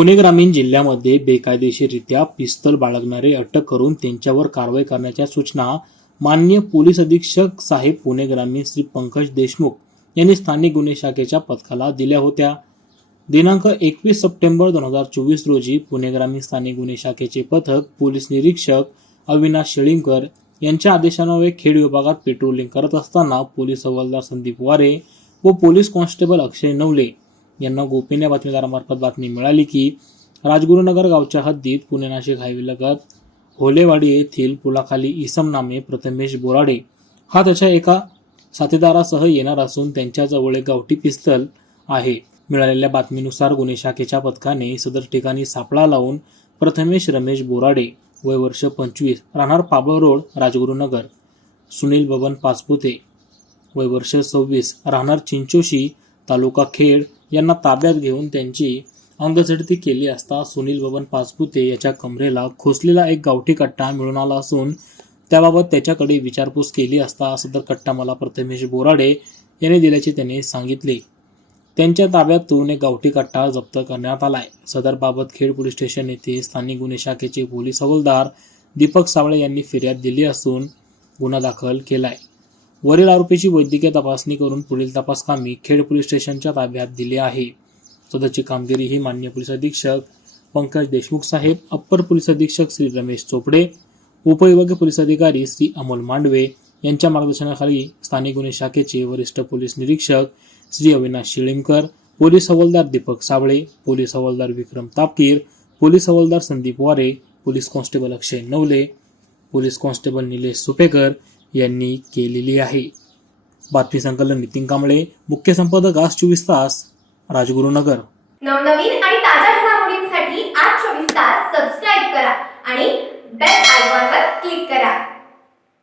पुणे ग्रामीण जिल्ह्यामध्ये बेकायदेशीररित्या पिस्तल बाळगणारे अटक करून त्यांच्यावर कारवाई करण्याच्या सूचना मान्य पोलीस अधीक्षक साहेब पुणे ग्रामीण श्री पंकज देशमुख यांनी स्थानिक गुन्हे शाखेच्या पथकाला दिल्या होत्या. दिनांक एकवीस सप्टेंबर दोन हजार चोवीस रोजी पुणे ग्रामीण स्थानिक गुन्हे शाखेचे पथक पोलीस निरीक्षक अविनाश शेळींकर यांच्या आदेशान्वये खेड विभागात पेट्रोलिंग करत असताना पोलीस हवालदार संदीप वारे व पोलीस कॉन्स्टेबल अक्षय नवले यांना गोपनीय बातमीदारामार्फत बातमी मिळाली की राजगुरुनगर गावच्या हद्दीत पुणे नाशिक हायवेलगत होलेवाडी येथील पुलाखाली इसम नामे प्रथमेश बोराडे हा त्याच्या एका साथीदारासह येणार असून त्यांच्याजवळ एक गावठी पिस्तल आहे. मिळालेल्या बातमीनुसार गुन्हे शाखेच्या पथकाने सदर ठिकाणी सापळा लावून प्रथमेश रमेश बोराडे वय वर्ष पंचवीस राहणार पाबळ रोड राजगुरुनगर सुनील बबन पाचपुते वय वर्ष सव्वीस राहणार चिंचोशी तालुका खेड यांना ताब्यात घेऊन त्यांची अंगझडती केली असता सुनील बबन पाचपुते याच्या कमरेला खोसलेला एक गावठी कट्टा मिळून आला असून त्याबाबत त्याच्याकडे विचारपूस केली असता सदर कट्टा मला प्रथमेश बोराडे याने दिल्याचे त्यांनी सांगितले. त्यांच्या ताब्यातून एक गावठी कट्टा जप्त करण्यात आलाय. सदरबाबत खेड पोलीस स्टेशन येथे स्थानिक गुन्हे शाखेचे पोलीस हवालदार दीपक सावळे यांनी फिर्याद दिली असून गुन्हा दाखल केलाय. वरील आरोपीची वैद्यकीय तपासणी करून पुढील तपासकामी खेड पोलीस स्टेशनच्या ताब्यात दिले आहे. सदरची कामगिरी ही मान्य पोलीस अधीक्षक पंकज देशमुख साहेब अप्पर पोलीस अधीक्षक श्री रमेश चोपडे उपविभागीय पोलीस अधिकारी श्री अमोल मांडवे यांच्या मार्गदर्शनाखाली स्थानिक गुन्हे शाखेचे वरिष्ठ पोलीस निरीक्षक श्री अविनाश शिळीमकर पोलीस हवालदार दीपक सावळे पोलीस हवालदार विक्रम तापकीर पोलीस हवालदार Sandeep Ware police constable Akshay Navale police constable Nilesh Supekar यांनी केलेली आहे. बातमी संकलन नितीन कांबळे मुख्य संपादक आज चोवीस तास राजगुरुनगर. नवनवीन आणि ताज्या घडामोडींसाठी आज चोवीस तास सबस्क्राईब करा आणि